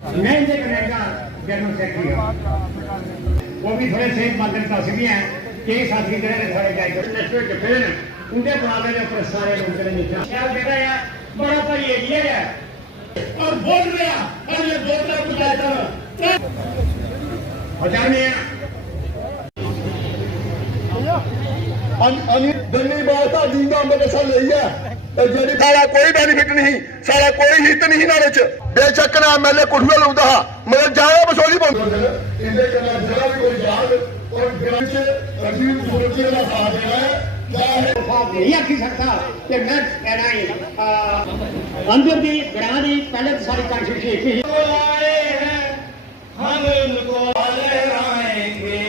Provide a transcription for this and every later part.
मैं इनके Canada general secretary हूँ, वो भी थोड़े सेहतमंद दस भी हैं कि साथी ने थोड़े नेशनल फिर उनके मुकाबले के ऊपर सारे लोग ख्याल बेटा है बड़ा भाई एरिया है और बोल रहा और ये बोल रहा दिल्ली बात दींदा अंबरसर लई है जी सारा कोई बेनीफिट नहीं, सारा कोई हित नहीं ना बेशक ना एमएलए कुठुआ लाउंदा हा मगर जाना बसोली पाउंदा इनदे कन्नै जरा भी कोई याद और ग्रांच अजीब सूरती दा साथ देना है नहीं आखी सकता कि मैं कहना ही अंदर की ग्रां की पहले तो सारी कॉन्स्टिट्यूशन एक ही हम उनको लहराएंगे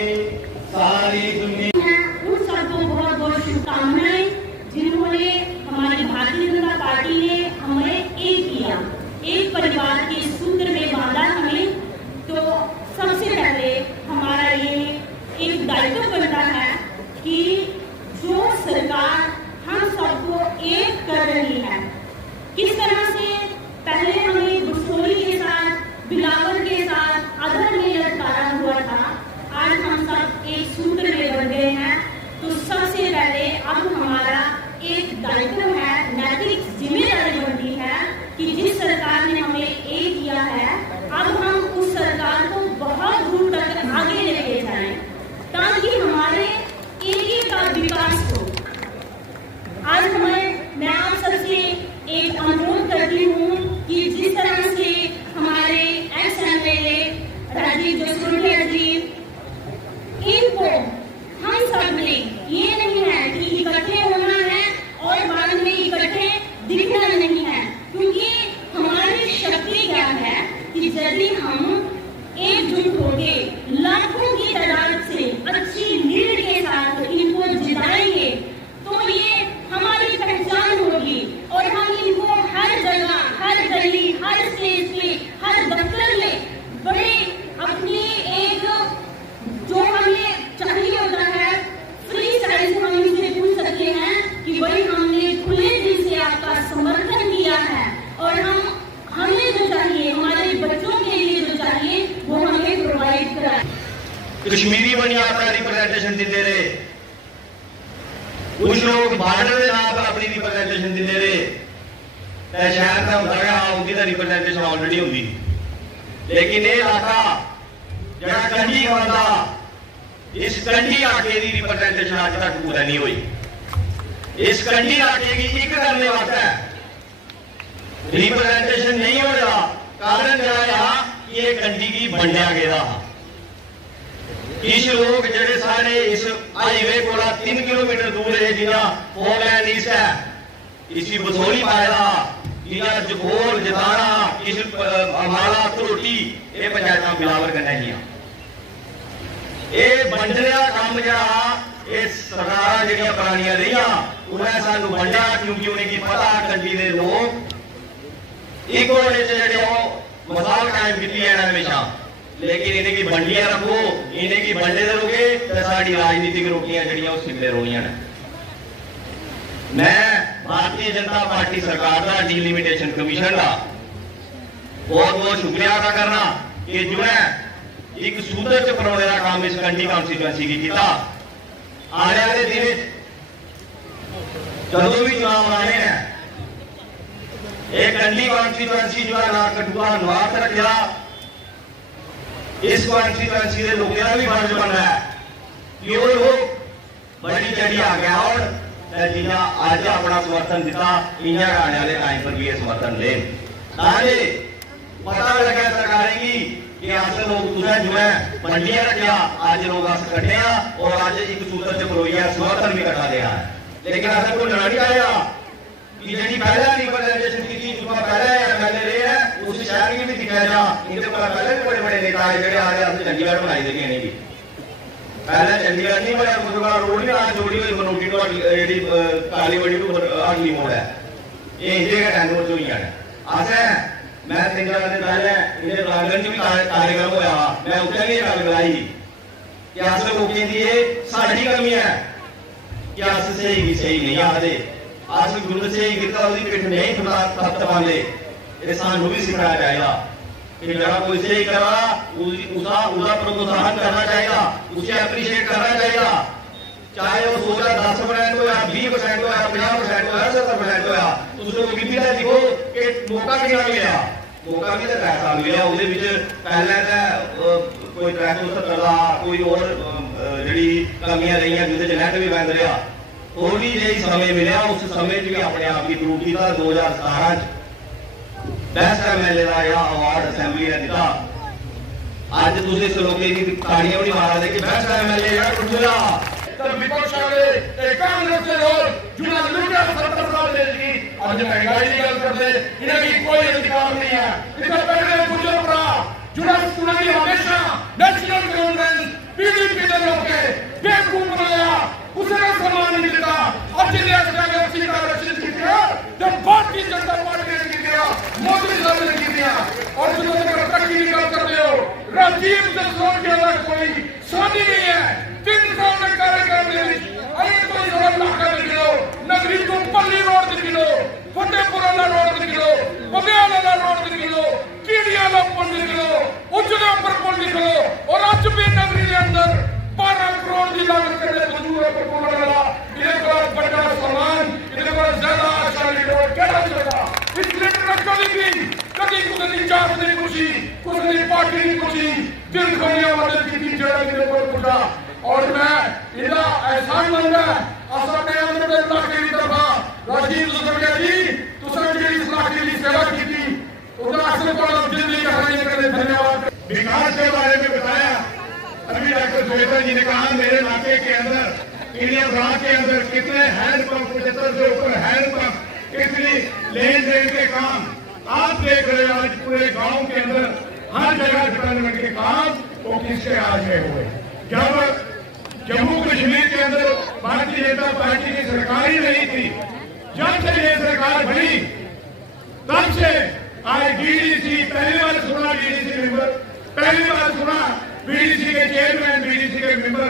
सारी दुनिया। उन सबको बहुत बहुत शुभकामनाएं जिन्होंने हमारी भारतीय जनता पार्टी ने हमें एक किया, एक परिवार के सूत्र में बांधा हमें। तो सबसे पहले हमारा ये एक दायित्व बनता है कि जो सरकार हम सबको एक कर रही है, किस तरह से पहले हमें बसोली के साथ बिलावर के साथ अधर में लटकारा हुआ था, आज हम सब एक सूत्र में बन गए हैं। तो सबसे पहले अब हमारा एक दायित्व है, नैतिक जिम्मेदारी बनती है कि जिस सरकार ने हमें एक किया है अब हम उस सरकार को बहुत दूर तक आगे लेके जाएं ताकि हमारे एरिया का विकास हो। आज मैं आप सबसे एक अनुरोध करती हूँ कि जिस तरह से हमारे एक्स एमएलए राजीव जसरोटिया जी, इनको हम सब ने ये नहीं है कि इकट्ठे होना है और बाद में इकट्ठे दिखना नहीं है, क्योंकि हमारी शक्ति क्या है कि यदि हम एकजुट होके लाखों की तादाद से अच्छी लीड के साथ इनको जिताएंगे तो ये हमारी पहचान होगी और हम इनको हर जगह, हर गली, हर स्टेज पे, हर दफ्तर में बड़े अपनी एक जो हमें चाहिए होता है फ्री साइज हम इनसे पूछ सकते हैं कि भाई हमने खुले दिल से आपका समर्थन किया है और हमें जो चाहिए, हमारे बच्चों के लिए जो चाहिए वो हमें प्रोवाइड कराए। कश्मीरी बनी अपना रिप्रेजेंटेशन देते रहे, कुछ लोग बॉर्डर के नाम पर अपनी रिप्रेजेंटेशन देते रहे, शहर का होता है उनकी तो रिप्रेजेंटेशन ऑलरेडी होगी, लेकिन ये इलाका जरा कंडी बंदा इस कंडी इलाके की रिप्रेजेंटेशन आज तक पूरा नहीं हुई। इस कंडी इलाके की एक करने वास्ते रिप्रेजेंटेशन नहीं हो रहा, कारण जरा ये कंडी की बंडिया गया। किश लोग जेडे सारे इस हाईवे को 3 किलोमीटर दूर है, जिन्हें फोरलैंड इस है, इसी बसोली पाया, जिन्हें जखोल जताना, किस अमाला धरोटी, ये पंचायत बिलावर करना ही ये बंडने का काम जरा ये सरकार जड़ियां पुरानियां रही उन्हें सानू बंडा, क्योंकि उन्हें पता कंडी के लोग एक मिसाल कायम की है हमेशा, लेकिन इन्हें की बंडियां रखो, इन्हें की बंडे दोगे तो साड़ी राजनीतिक रोटियां जड़ियां सिले रोनियां। मैं भारतीय जनता पार्टी सरकार का डिलिमिटेशन कमीशन का बहुत बहुत शुक्रिया अदा करना कि जिन्हें एक सूत्र च परोने का काम इस कंडी कॉन्स्टिट्यूएंसी की किया। आने वाले दिन जदों भी चुनाव आने हैं, एक कंडी कॉन्स्टिट्यूएंसी जो है ना कठुआ नवार्थ रखा, इस कॉन्स्टिट्यूएंसी के लोगों का भी फर्ज बन रहा है कि वो लोग बड़ी चढ़ी आ गया और जिन्हें आज अपना समर्थन दिता इन्हें आने वाले टाइम पर भी ये समर्थन ले ताकि पता लगे सरकारें की कि अस लोग तुझे जो है मंडियां रखा, आज लोग अस कट्ठे और आज एक सूत्र च परोई समर्थन भी कटा दिया है। लेकिन असल को लड़ा नहीं आया कि जी पहले रिप्रेजेंटेशन की जो पहले एमएलए रहे हैं उस शहर की भी दिखाया जा, इनके पहले बड़े बड़े नेता है जो आ रहे हैं चंडीगढ़ बनाई देगी इन्हें भी पहले चंडीगढ़ नहीं बना, रोड नहीं आज जोड़ी हुई मनोटी तो जी कालीवड़ी तो अगली मोड़ है, ये इंडिया का टैंडोर जो ही है। असें मैं सिंगल ने पहले इन्हें प्रांगण भी कार्यक्रम होया, मैं उत्थे भी गल कराई कि अस लोगों की साड़ी कमी है कि अस सही नहीं आखते, अस गुरु सही किता उसकी पिठ नहीं थप्त पाते, ये सानू भी सिखाया जाएगा। कि जरा कोई सही कर रहा उसका प्रोत्साहन करना चाहिए, उसे अप्रिशिएट करना चाहिए, चाहे वो सोचा 10% हो या 20% हो या 50% हो या 70% हो या उसको भी देखो कि मौका कितना मिला, मौका भी तो पैसा मिला ਉਹਦੇ ਵਿੱਚ ਪਹਿਲਾਂ ਤਾਂ ਕੋਈ 370 ਦਾ ਕੋਈ ਹੋਰ ਜਿਹੜੀ ਕਮੀਆਂ ਰਹੀਆਂ ਜਿਹਦੇ ਚ ਨੈਟ ਵੀ ਬੰਦ ਰਿਹਾ, ਥੋੜੀ ਜਿਹੀ ਸਮੇਂ ਮਿਲਿਆ, ਉਸ ਸਮੇਂ 'ਚ ਵੀ ਆਪਣੇ ਆਪ ਦੀ ਪ੍ਰੂਵ ਕੀਤਾ। 2017 'ਚ ਬੈਸਟ ਐਮਐਲਏ ਦਾ ਜਿਹੜਾ ਅਵਾਰਡ ਅਸੈਂਬਲੀ ਨੇ ਦਿੱਤਾ। ਅੱਜ ਤੁਸੀਂ ਇਸ ਲੋਕੇ ਦੀ ਤਾੜੀਆਂ ਵੀ ਨਹੀਂ ਮਾਰ ਰਹੇ ਕਿ ਬੈਸਟ ਐਮਐਲਏ ਜਿਹੜਾ ਕੁੱਟਿਆ विपक्ष वाले कांग्रेस के लोग जिन्होंने लूटा 70 साल देश की आज महंगाई की गल करते, इन्हें कोई अधिकार नहीं है। इधर पहले गुजर पड़ा जुड़ा सुनाई हमेशा नेशनल कॉन्फ्रेंस पीडीपी के लोग के बेवकूफ बनाया, उसने सम्मान नहीं दिया। अब जिन्हें गैलेक्सी का रक्षित किया जब भारतीय जनता पार्टी ने किया, मोदी साहब ने किया, और जिन्होंने तरक्की की गल करते हो राजीव जसरोट के अंदर कोई शादी नहीं है। 3 साल में कार्यक्रम अरे कोई रोड लाखा निकलो, नगरी को पल्ली रोड निकलो, फतेहपुरा रोड निकलो, पटियाला रोड निकलो, कीड़ियाला पुल निकलो, उजले ऊपर पुल निकलो, और आज भी नगरी के अंदर 12 करोड़ की लागत करने मंजूर है पुल वाला। इन्हें बड़ा बड़ा सामान, इन्हें बड़ा ज्यादा आशाली रोड क्या चलेगा। इस लेटर कभी कुछ नहीं चाहते नहीं खुशी, कुछ नहीं पार्टी नहीं खुशी, दिल खोने वाले की जड़ा मेरे को उठा। और मैं इनका एहसान मंदा असने अंदर इलाके की तरफ राजीव सुसरिया जी तुसां जी इस इलाके की सेवा की थी, उनका असल को दिल्ली का हरियाणा के लिए धन्यवाद। विकास के बारे में बताया अभी डॉक्टर सुवेता जी ने कहा मेरे इलाके के अंदर इंडिया ब्रांच के अंदर कितने हैंडपंप 75 से ऊपर हैंडपंप, कितनी लेन देन के काम आप देख रहे हो। आज पूरे गांव के अंदर हर जगह डेवलपमेंट के काम वो किसके आज में हुए। जब जम्मू कश्मीर के अंदर भारतीय जनता पार्टी की सरकार ही नहीं थी, जब से ये सरकार बनी तब से आज डीडीसी पहली बार सुना, डीडीसी मेंबर पहली बार सुना, बीडीसी के चेयरमैन, बीडीसी के मेंबर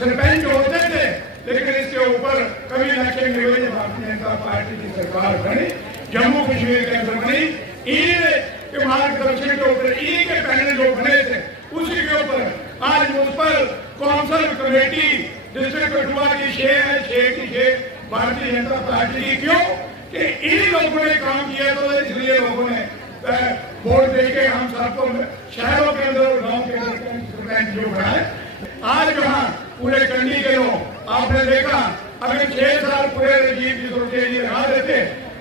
सरपंच होते थे, लेकिन इसके ऊपर कभी इलेक्शन नहीं हुए। भारतीय जनता पार्टी की सरकार बनी, जम्मू कश्मीर के अंदर बनी, इन्हीं मार्गदर्शन के ऊपर इन्हीं के पहले जो बने थे उसी के ऊपर आज municipal council committee district Kathua की 6 की भारतीय जनता पार्टी की। क्यों कि इन लोगों ने काम किया, तो इसलिए लोगों ने वोट देके हम सबको शहरों के अंदर और गाँव के अंदर जो बनाए। आज जहाँ पूरे कंडी के लोग आपने देखा, अगर 6 साल पूरे राजीव जी लगा देते,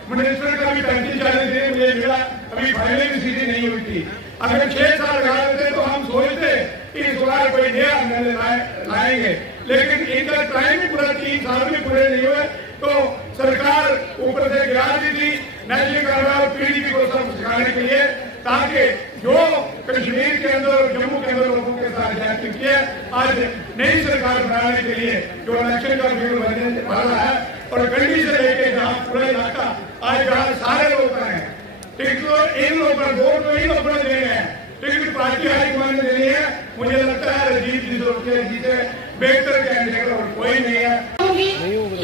मिनिस्टर का भी 35-40 दिन मुझे मिला, अभी फाइलें भी सीधी नहीं हुई थी। अगर 6 साल लगा देते तो हम सोचते कि इस बार कोई नया एमएलए लाएंगे, लेकिन इनका टाइम भी पूरा 3 साल भी पूरे नहीं हुए। तो सरकार ऊपर से गिरा दी थी नेशनल कारोबार पीडीपी को सब सिखाने के लिए, ताकि जो कश्मीर के अंदर और जम्मू के अंदर लोगों के साथ जाति किए, आज नई सरकार बनाने के लिए जो इलेक्शन का भीड़ बनने वाला है, और गंडी से लेके जहाँ पूरा इलाका आज जहाँ सारे लोग आए हैं, टिकट इन लोगों पर वोट तो इन लोगों ने देने हैं, टिकट पार्टी हाईकमान ने देनी है। मुझे लगता है राजीव जी से बेहतर कैंडिडेट और कोई नहीं है।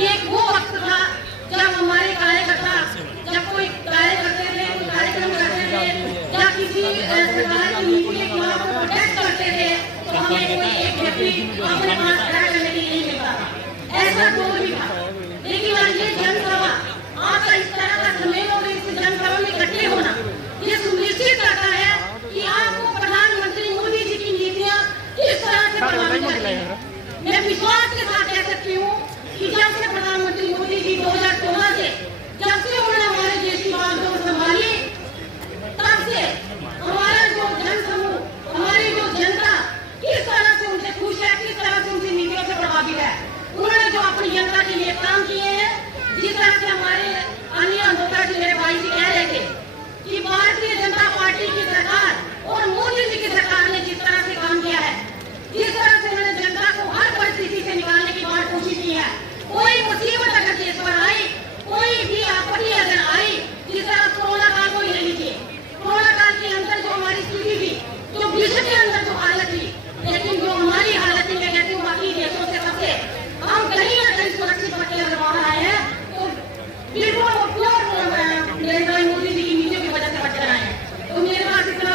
एक वो वक्त था जब हमारे कार्यकर्ता जब कोई कार्य करते थे, कोई कार्यक्रम करते थे, या किसी सरकार की नीति के खिलाफ प्रोटेस्ट करते थे, तो हमें कोई एक व्यक्ति अपने पास खड़ा करने के लिए नहीं मिलता था। ऐसा दौर भी था। लेकिन आज ये जनसभा आपका इस तरह का सम्मेलन और इस जनसभा में इकट्ठे होना ये सुनिश्चित करता है कि आपको प्रधानमंत्री मोदी जी की नीतियाँ किस तरह से प्रभावित करती हैं। मैं विश्वास के साथ कह सकती हूँ कि जब से प्रधानमंत्री मोदी जी 2014 से जब से उन्होंने हमारे देश की बागडोर संभाली, तब से हमारा जो जनसमूह, हमारी जो जनता किस तरह से उनसे खुश है, किस तरह से उनकी नीतियों से प्रभावित है। उन्होंने जो अपनी जनता के लिए काम किए हैं, जिस तरह से हमारे अन्य अनुभवता जी मेरे भाई जी कह रहे थे कि भारतीय जनता पार्टी की सरकार और मोदी जी की सरकार ने जिस तरह से काम किया है, जिस तरह से उन्होंने जनता को हर परिस्थिति से निकालने की बात कोशिश की है। कोई मुसीबत अगर देश पर आई, कोई भी आपत्ति अगर आई, जिस तरह कोरोना काल को ही ले लीजिए, कोरोना काल के अंदर जो हमारी स्थिति थी, जो विश्व के अंदर जो हालत थी, लेकिन जो हमारी हालत थी, मैं कहती हूँ बाकी देशों से सबसे हम कहीं ना कहीं सुरक्षित होकर अगर बाहर आए हैं, तो बिल्कुल नरेंद्र मोदी जी की नीतियों की वजह से बच कर आए हैं। तो मेरे पास इतना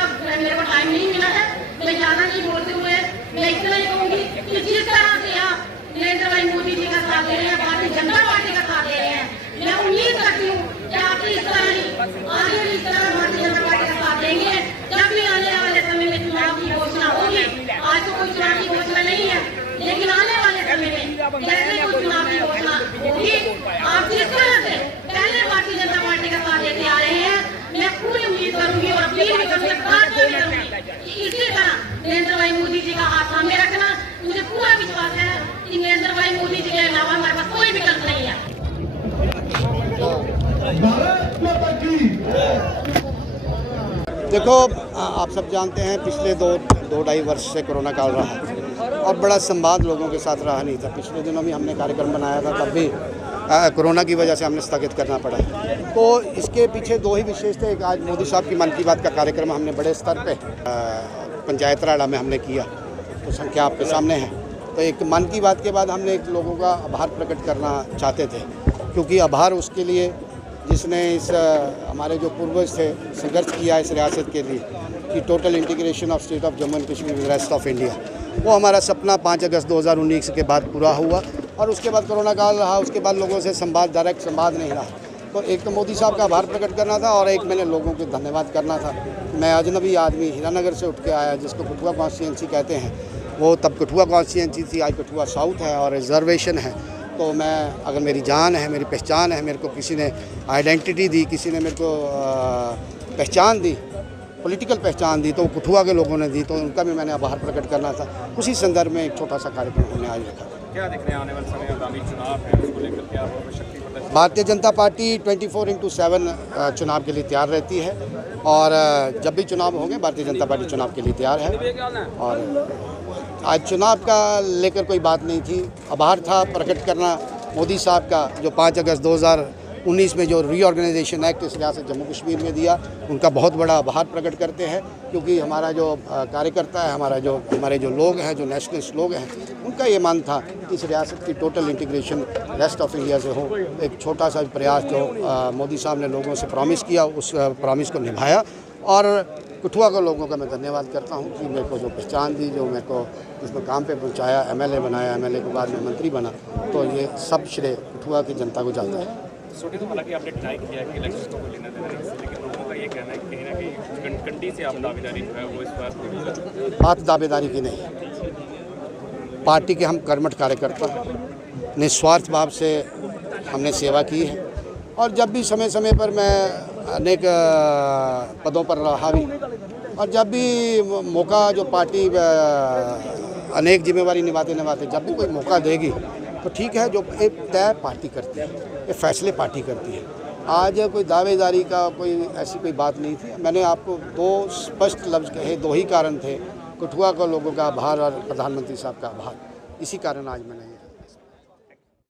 कैसे कोई चुनाव की घोषणा होगी? आप जिस तरह से पहले भारतीय जनता पार्टी का साथ लेके आ रहे हैं, मैं पूरी उम्मीद करूंगी और अपील भी करूंगी, प्रार्थना भी करूंगी कि इसी तरह नरेंद्र भाई मोदी जी का हाथ थामे रखना। मुझे पूरा विश्वास है कि नरेंद्र भाई मोदी जी के अलावा हमारे पास कोई विकल्प नहीं है। भारत माता की। देखो, आप सब जानते हैं पिछले दो ढाई वर्ष से कोरोना काल रहा और बड़ा संवाद लोगों के साथ रहा नहीं था। पिछले दिनों भी हमने कार्यक्रम बनाया था, तब भी कोरोना की वजह से हमने स्थगित करना पड़ा। तो इसके पीछे दो ही विशेष थे। एक आज मोदी साहब की मन की बात का कार्यक्रम हमने बड़े स्तर पे पंचायत राड़ा में हमने किया, तो संख्या आपके सामने है। तो एक मन की बात के बाद हमने एक लोगों का आभार प्रकट करना चाहते थे, क्योंकि आभार उसके लिए जिसने इस हमारे जो पूर्वज थे संघर्ष किया इस रियासत के लिए कि total integration of state of Jammu and Kashmir with rest of India, वो हमारा सपना 5 अगस्त 2019 के बाद पूरा हुआ। और उसके बाद कोरोना काल रहा, उसके बाद लोगों से संवाद, डायरेक्ट संवाद नहीं रहा। तो एक तो मोदी साहब का आभार प्रकट करना था और एक मैंने लोगों को धन्यवाद करना था। मैं अजनबी आदमी हीरानगर से उठ के आया, जिसको कठुआ कॉन्स्टिट्यूंसी कहते हैं, वो तब कठुआ कॉन्स्टिट्यूंसी थी, आज कठुआ साउथ है और रिजर्वेशन है। तो मैं, अगर मेरी जान है, मेरी पहचान है, मेरे को किसी ने आइडेंटिटी दी, किसी ने मेरे को पहचान दी, पॉलिटिकल पहचान दी, तो कठुआ के लोगों ने दी, तो उनका भी मैंने आभार प्रकट करना था। उसी संदर्भ में एक छोटा सा कार्यक्रम हमने आज रखा। क्या दिख रहे हैं आने वाले समय आगामी चुनाव है, उसको लेकर क्या शक्ति प्रदर्शन? भारतीय जनता पार्टी 24/7 चुनाव के लिए तैयार रहती है और जब भी चुनाव होंगे भारतीय जनता पार्टी चुनाव के लिए तैयार है। और आज चुनाव का लेकर कोई बात नहीं थी, आभार था प्रकट करना मोदी साहब का, जो 5 अगस्त 2019 में जो रीऑर्गेनाइजेशन एक्ट इस रियासत जम्मू कश्मीर में दिया, उनका बहुत बड़ा आभार प्रकट करते हैं। क्योंकि हमारा जो कार्यकर्ता है, हमारे जो लोग हैं, जो नेशनलिस्ट लोग हैं, उनका ये मान था कि इस रियासत की total integration rest of India से हो। एक छोटा सा प्रयास जो मोदी साहब ने लोगों से प्रॉमिस किया, उस प्रॉमिस को निभाया। और कठुआ के लोगों का मैं धन्यवाद करता हूं कि मेरे को जो पहचान दी, जो मेरे को इसमें काम पे पहुंचाया, एमएलए बनाया, एमएलए के बाद में मंत्री बना, तो ये सब श्रेय कठुआ की जनता को जाता है। छोटे तो हालांकि आपने ट्राई किया है कि इलेक्शन को लेना देना है, लेकिन लोगों का ये कहना है कि कहीं ना कहीं कंडी से आप दावेदारी जो है वो इस बार बात दावेदारी की नहीं है। पार्टी के हम कर्मठ कार्यकर्ता निस्वार्थ भाव से हमने सेवा की है और जब भी समय समय पर मैं अनेक पदों पर रहा भी, और जब भी मौका जो पार्टी अनेक जिम्मेवारी निभाते जब भी कोई मौका देगी तो ठीक है। जो एक तय पार्टी करती है, ये फैसले पार्टी करती है। आज कोई दावेदारी का कोई ऐसी कोई बात नहीं थी। मैंने आपको 2 स्पष्ट लफ्ज़ कहे, 2 ही कारण थे, कठुआ के लोगों का आभार और प्रधानमंत्री साहब का आभार। इसी कारण आज मैंने